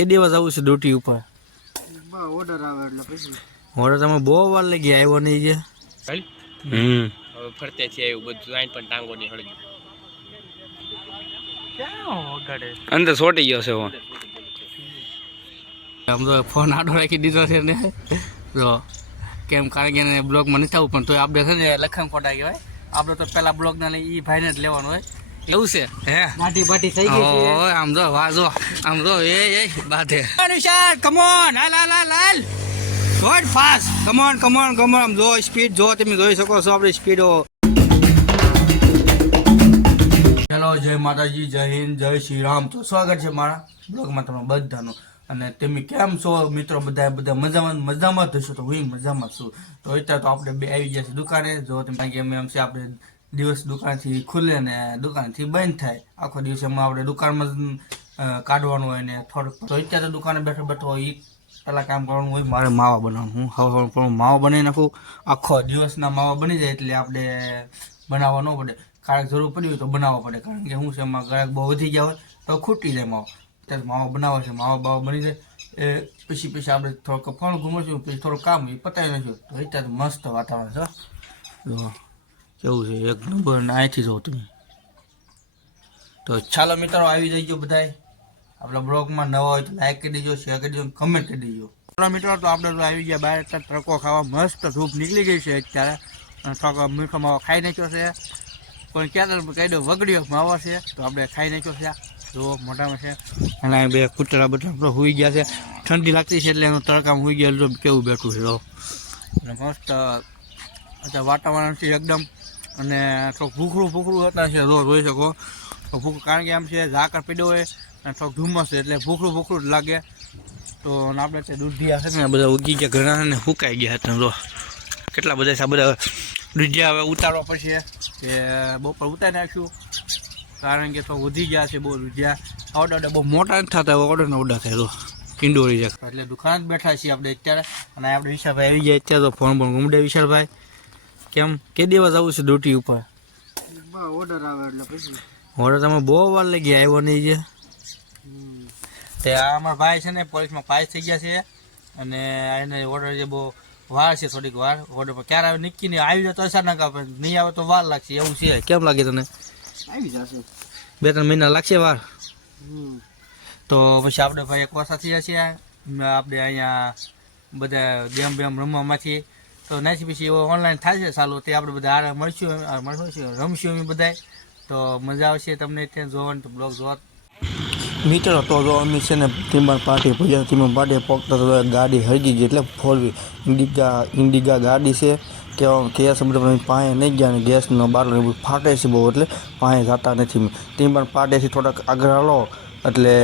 એ દિવસ આવું છે ડ્યુટી ઉપર ઓર્ડર આવે એટલે પછી ઓર્ડર તમે બહુ વાર લાગી આવ્યો નહીં છે. હવે ફરતે છે એવું બધું આઈન પણ ટાંગો ની હળગી ક્યાં વગાડે અંદર સોટી ગયો છે હું આમ તો ફોન આડો રાખી દીધો છે ને જો કેમ કારણ કે એને બ્લોગમાં નથી આવવું પણ તોય આપણે છે ને લખન ખોટા કહેવાય. આપણે તો પેલા બ્લોગ ના લઈ એ ભાઈને જ લેવાનું હોય એવું છે. હે માટી બાટી થઈ ગઈ છે. ઓય આમ જો વાજો આમ જો એ બાધે નિશાન કમ ઓન હાલ હાલ હાલ હાલ ગોડ ફાસ્ટ કમ ઓન આમ જો સ્પીડ જો તમે જોઈ શકો છો આપણી સ્પીડો. હેલો જય માતાજી, જય હિન્દ, જય શ્રી રામ. તો સ્વાગત છે મારા બ્લોગમાં તમારા બધાનું. અને તમે કેમ છો મિત્રો? બધા મજામાં થશો તો હું મજામાં છું. તો અત્યારે તો આપણે બે આવી ગયા છે દુકાને. જો તમે એમ છે આપણે દિવસ દુકાનથી ખુલે ને દુકાનથી બંધ થાય. આખો દિવસ એમાં આપણે દુકાનમાં કાઢવાનું હોય ને થોડુંક. તો અત્યારે દુકાને બેઠો એ પેલા કામ કરવાનું હોય મારે માવા બનાવવાનું. હું હવે માવા બનાવી નાખું. આખો દિવસના માવા બની જાય એટલે આપણે બનાવવા ન પડે. કારક જરૂર પડી હોય તો બનાવવા પડે. કારણ કે શું છે એમાં ગ્રાહક બહુ વધી ગયા હોય તો ખૂટી જાય માવો. ત્યારે માવા બનાવવા છે, માવા બાવા બની જાય એ પછી આપણે થોડુંક ફળ ઘૂમશું, પછી થોડું કામ એ પતાવી નાખ્યું. તો અત્યારે મસ્ત વાતાવરણ છે. કેવું છે એક નંબર. અહીંથી જોઉં તમે. તો ચાલો મિત્રો આવી જઈજો બધાય. આપણા બ્લોગમાં નવા હોય તો લાઈક કરી દેજો, શેર કરી દેજો, કમેન્ટ કરી દેજો. ચાલો મિત્રો તો આપણે તો આવી ગયા બહાર. અત્યારે તડકો ખાવા મસ્ત ધૂપ નીકળી ગઈ છે અત્યારે. થોડોક મીઠો માવો ખાઈ નાખ્યો છે. પણ ક્યાં કહી દો વગડ્યો માવો છે તો આપણે ખાઈ નાખ્યો છે. જો મોટામાં છે અને બે કૂતરા બધા આપણે સુઈ ગયા છે. ઠંડી લાગતી છે એટલે એનું તડકામાં સુઈ ગયા. જો કેવું બેઠું છે. તો મસ્ત અત્યારે વાતાવરણ છે એકદમ. અને થોડુંક ભૂખરું હતા છે. રોજ જોઈ શકો ભૂખ, કારણ કે આમ છે ઝાકળ પીડ્યો હોય અને થોડુંક ધુમ્મસ એટલે ભૂખરું જ લાગે. તો આપણે તે દૂધિયા છે ને બધા ઉગી ગયા, ઘણા ને સુકાઈ ગયા હતા. જો કેટલા બધા છે બધા દૂધિયા. હવે ઉતારવા પછી કે બપોર ઉતારી નાખ્યું, કારણ કે તો વધી ગયા છે બહુ દૂધિયા. ઓર્ડર બહુ મોટા નથી થતા, ઓર્ડર ઓર્ડર થાય. તો કિંડોરી જાય એટલે દુકાન જ બેઠા છીએ આપણે અત્યારે. અને આપણે વિશાલભાઈ આવી જાય અત્યારે તો ફોન પણ ઘૂમડે. વિશાલભાઈ કેમ કે દિવસ આવું છે ડ્યુટી ઉપર ઓર્ડર આવે એટલે પછી ઓર્ડર તમે બહુ વાર લાગી આવ્યો નહીં છે. તે આ અમારા ભાઈ છે ને પોલીસમાં પાસ થઈ ગયા છે. અને એને ઓર્ડર જે બહુ વાર છે, થોડીક વાર ઓર્ડર પર ક્યારે આવે નક્કી નહીં. આવી જાય તો અચાનક આપે, નહીં આવે તો વાર લાગશે એવું છે. કેમ લાગે તને? આવી જશે 2-3 મહિના લાગશે વાર. તો પછી આપણે ભાઈ એક વર્ષ થઈ જશે આપણે અહીંયા બધા ગેમ રમવામાંથી. તો નાસી પછી એવો ઓનલાઈન થાય છે ચાલુ. તે આપણે બધા હારે મળશું રમશું અમે બધા. તો મજા આવશે તમને ત્યાં જોવાની. તો બ્લોગ જોવા મિત્રો. તો જો અમે છે ને તીમણ પાર્ટી પોકતા તો ગાડી હરગી ગઈ. એટલે 4 ઇન્ડિગા ગાડી છે. ગેસ બધા પાસે નહીં ગયા ને ગેસનો બાટલો ફાટે છે બહુ, એટલે પાસે જતા નથી. તીમણ પાર્ટીથી થોડાક આગળ હાલો એટલે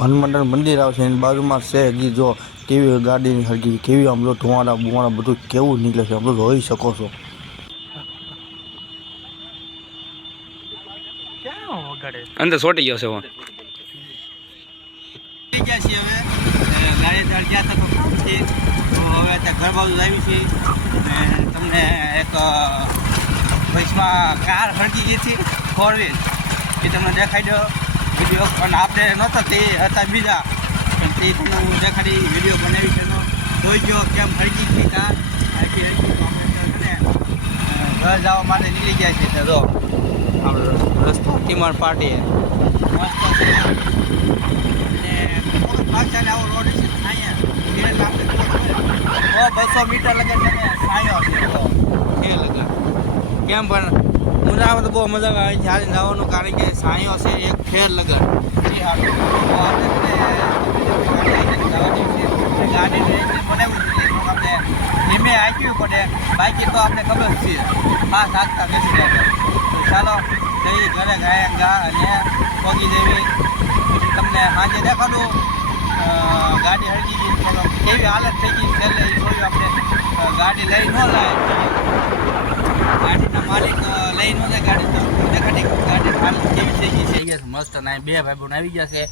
હનુમાન મંદિર આવશે. એની બાજુમાં છે હજી. જો કેવી ગાડીની હરગી, કેવી આમ જો ધુવાડા બધું કેવું નીકળે છે આમ તો જોઈ શકો છો. અંદર સોટી ગયો છે હું ગયા છીએ હવે ગાડી ગયા હતા તો કામથી. તો હવે ત્યાં ઘર બાજુ આવી છે. તમને એક બસમાં કાર હરકી ગઈ હતી 4 વ્હીલ, એ તમને દેખાઈ દો વિડીયો. પણ આપણે નહોતા, તે હતા બીજા. પણ તે તમને હું દેખાડી વિડીયો બનાવી છે. જોઈ ગયો કેમ હરકી ગઈ કાર. હરકી આપણે ઘર જવા માટે નીકળી ગયા છે. તો જો આપણે રસ્તો તીમણ પાર્ટી મસ્ત છે. અને આવો રોડ છે અહીંયા 200 મીટર લગે તમે સાયો છે. એ લગે કેમ પણ મુંદ્રામાં તો બહુ મજા આવે જ્યારે જવાનું, કારણ કે સાયો છે એક ફેર લગે. એ સારું ગાડી બનાવી આપણે ધીમે હાંકવી પડે. બાકી તો આપણે ખબર છે ફાસ્ટ હાંકતા નથી રહેતા. તો ચાલો જઈ ઘરે ગા અને પગી દેવી. પછી તમને સાંજે દેખાડું ગાડી હરકી ગઈ કેવી હાલત થઈ ગઈ. છેલ્લે જોયું આપણે ગાડી લઈ ન લાય, ગાડીના માલિક લઈ ન જાય ગાડી. તો દેખાડી ગાડી હાલત કેવી થઈ ગઈ છે. મસ્ત ના 2 ભાઈ બહેન આવી ગયા છે.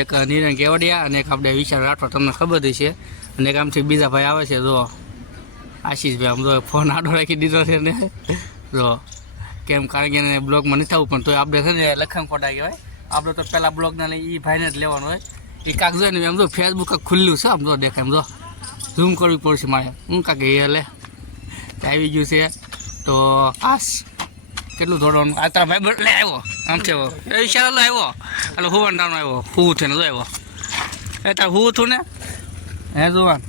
એક નિરંજન કેવડિયા અને એક આપણે વિશાલ રાઠોડ, તમને ખબર જ છે. અને એક આમથી બીજા ભાઈ આવે છે. જો આશીષભાઈ આમ તો ફોન આડો રાખી દીધો છે ને. જો કેમ કારણ કે એને બ્લોગમાં નથી આવવું પણ તોય આપણે છે ને લખન ખોટા કહેવાય. આપણે તો પહેલાં બ્લોગના લઈ એ ભાઈને જ લેવાનું હોય એ કાક જો ને એમ જો ફેસબુક ખુલ્લું છે આમ જો દેખાય એમ જો ઝૂમ કરવી પડશે મારે હું કાક એ હલે આવી ગયું છે તો આસ કેટલું દોડવાનું આ તારા ભાઈ લે આવ્યો આમ છે એ વિશાલ આવ્યો એટલે હુવન ટાણો આવ્યો હું થઈને જો આવ્યો એ તાર હું થું ને હે જોવાન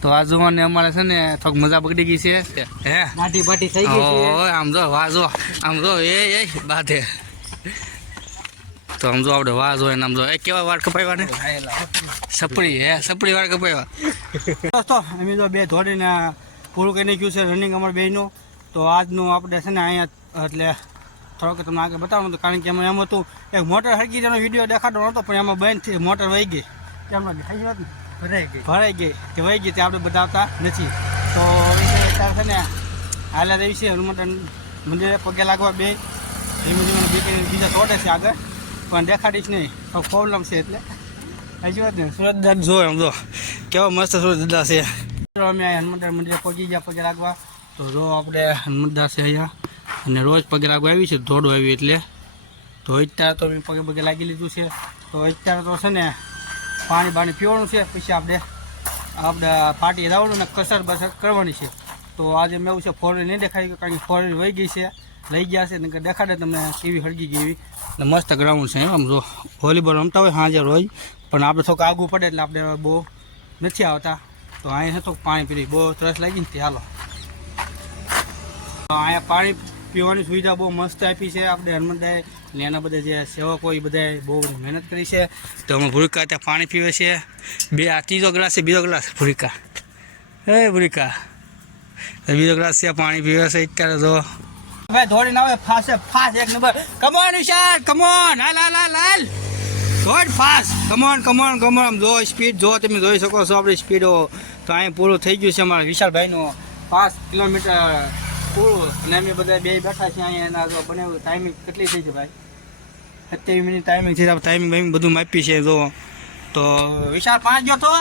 તો આ જોવાને અમારે છે ને થોડીક મજા બગડી ગઈ છે હે નાટી બાટી થઈ ગઈ છે ઓય આમ જો વાહ જો આમ જો એ બાધે તો આમ જો આપણે વાહ જો આમ જો એ કેવા વાળ કપાવ્યા ને સપડી હે સપડી વાળ કપાવ્યા દોસ્તો અમે તો બે દોડીને પૂરું કરી નાખ્યું છે રનિંગ અમારે બેનું તો આજનું આપણે છે ને અહીંયા એટલે થોડોક તમને આગળ બતાવવાનું હતું કારણ કે એમાં એમ હતું એક મોટર હરકી જેનો વિડીયો દેખાડો નહોતો પણ એમાં બંધ થઈ મોટર વહી ગઈ એમાં દેખાઈ ગઈ ભરાઈ ગઈ કે વહી ગઈ તે આપણે બતાવતા નથી તો અત્યારે છે ને હાલા રહી છે હનુમાન મંદિરે પગે લાગવા બે ધીમે ધીમે બીજા દોડે છે આગળ પણ દેખાડીશ નહીં તો પ્રોબ્લેમ છે એટલે હજી વાત ને સુરત દાદા જો એમ જો કેવા મસ્ત સુરત દાદા છે અમે હનુમાન મંદિરે પગી ગયા પગે લાગવા તો જો આપણે હનુમાન દાસ છે અહીંયા અને રોજ પગે લાગવા આવી છે દોડો આવી એટલે તો અત્યારે તો મેં પગે લાગી લીધું છે તો અત્યારે તો છે ને પાણી બાણી પીવાનું છે પછી આપણે પાર્ટીએ જવાનું ને કસર બસર કરવાની છે તો આજે મેં એવું છે ફોરવીલ નહીં દેખાય કારણ કે ફોરવીલ વહી ગઈ છે લઈ ગયા છે ને દેખાડે તમને કેવી હળગી ગઈ એવી એટલે મસ્ત ગ્રાઉન્ડ છે આમ જો વોલીબોલ રમતા હોય સાંજે રોજ પણ આપણે થોડુંક આગું પડે એટલે આપણે બહુ નથી આવતા તો અહીંયા થોડુંક પાણી પી બહુ તરસ લાગી ને હાલો તો અહીંયા પાણી પીવાની સુવિધા બહુ મસ્ત આપી છે આપણે હનુમાનદાએ એટલે એના બધા જે સેવકો એ બધાએ બહુ મહેનત કરી છે તો અમે ભૂરિકા ત્યાં પાણી પીવે છે બે આ ત્રીજો ગ્લાસ છે બીજો ગ્લાસ ભૂરિકા હે ભૂરિકા બીજો ગ્લાસ છે પાણી પીવે છે અત્યારે તો ભાઈ દોડીને આવે ફાસ્ટ એક નંબર કમોન વિશાલ કમોન હાલ દોડ ફાસ્ટ કમોન આમ જો સ્પીડ જો તમે જોઈ શકો છો આપણી સ્પીડો તો અહીંયા પૂરું થઈ ગયું છે અમારા વિશાલભાઈનું 5 કિલોમીટર પૂરું અને અમે બધા બે બેઠા છીએ અહીંયા એના જો બનાવ્યું ટાઈમિંગ કેટલી થઈ છે ભાઈ 27 મિનિટ ટાઈમિંગ છે ટાઈમિંગ બધું માપી છે જો તો વિશાલ 5 ગયો તો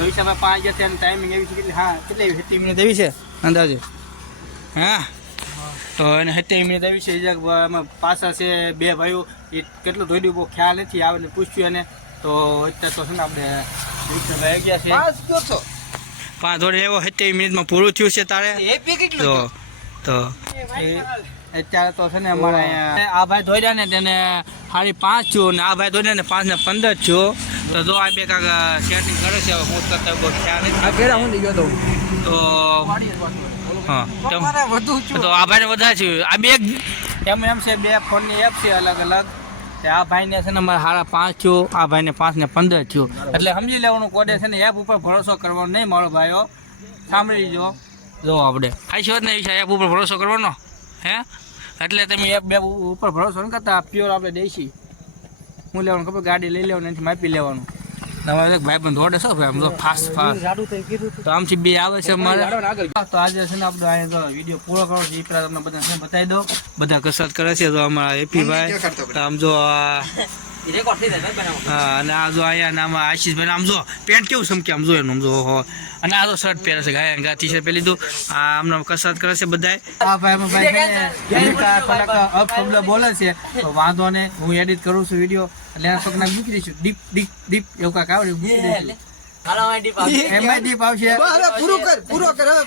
વિશાલભાઈ 5 ગયા છે અને ટાઈમિંગ એવી છે કેટલી હા કેટલી 27 મિનિટ એવી છે અંદાજે હા તો એને 27 મિનિટ આવી છે એમાં પાછા છે બે ભાઈઓ એ કેટલું દોડ્યું બહુ ખ્યાલ નથી આવે એટલે પૂછ્યું એને તો અત્યારે તો છે ને આપણે વિશાલભાઈ ગયા છે 5 દોડે એવો 27 મિનિટમાં પૂરું થયું છે તારે તો અત્યારે તો છે ને અમારે અહીંયા આ ભાઈ દોડ્યા ને તેને 5:30 થયું ને આ ભાઈ દોડ્યા ને 5 ને 15 થયું તો જો આ બે કાંક સેટિંગ કરે છે હું કરતા બહુ ખ્યાલ નથી તો હા તો આ ભાઈને વધારે છે આ બે એમ છે બે ફોનની એપ છે અલગ અલગ આ ભાઈને છે ને અમારે 5:30 થયો આ ભાઈને 5 ને 15 થયો એટલે સમજી લેવાનું કોડે છે ને એપ ઉપર ભરોસો કરવાનો નહીં મારો ભાઈઓ સાંભળી જો આપણે આઈશો જ નહીં એપ ઉપર ભરોસો કરવાનો હે એટલે તમે એપ બે ઉપર ભરોસો નહીં કરતા પ્યોર આપણે દેશી હું લેવાનું ખબર ગાડી લઈ લેવાનું એનાથી માપી લેવાનું તમારે ભાઈ પણ દોડે છો ભાઈ આમ તો ફાસ્ટ તો આમથી બે આવે છે અમારે તો આજે છે ને આપણે અહીંયા તો વિડીયો પૂરો કરો છો એ પહેલાં તમને બધા બતાવી દો બધા કસરત કરે છે તો અમારા એપી ભાઈ તો આમ જો હા અને આ જો અહીંયા આમાં આશીષભાઈ આમ જો પેન્ટ કેવું સમકે આમ જો એનું આમ જો અને આ તો શર્ટ પહેરે છે ગાય ટી શર્ટ પહેરી લીધું આ આમને કસરત કરે છે બધા આ ભાઈ બોલે છે તો વાંધો ને હું એડિટ કરું છું વિડીયો એટલે એના પગના મૂકી દઈશું ડીપ એવું કાંક આવડે મૂકી દઈશું એમાં ડીપ આવશે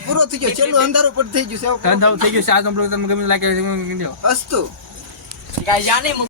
પૂરો થઈ ગયો છેલ્લું અંધારું પણ થઈ ગયું છે અંધારું થઈ ગયું છે આ તમને ગમે લાગે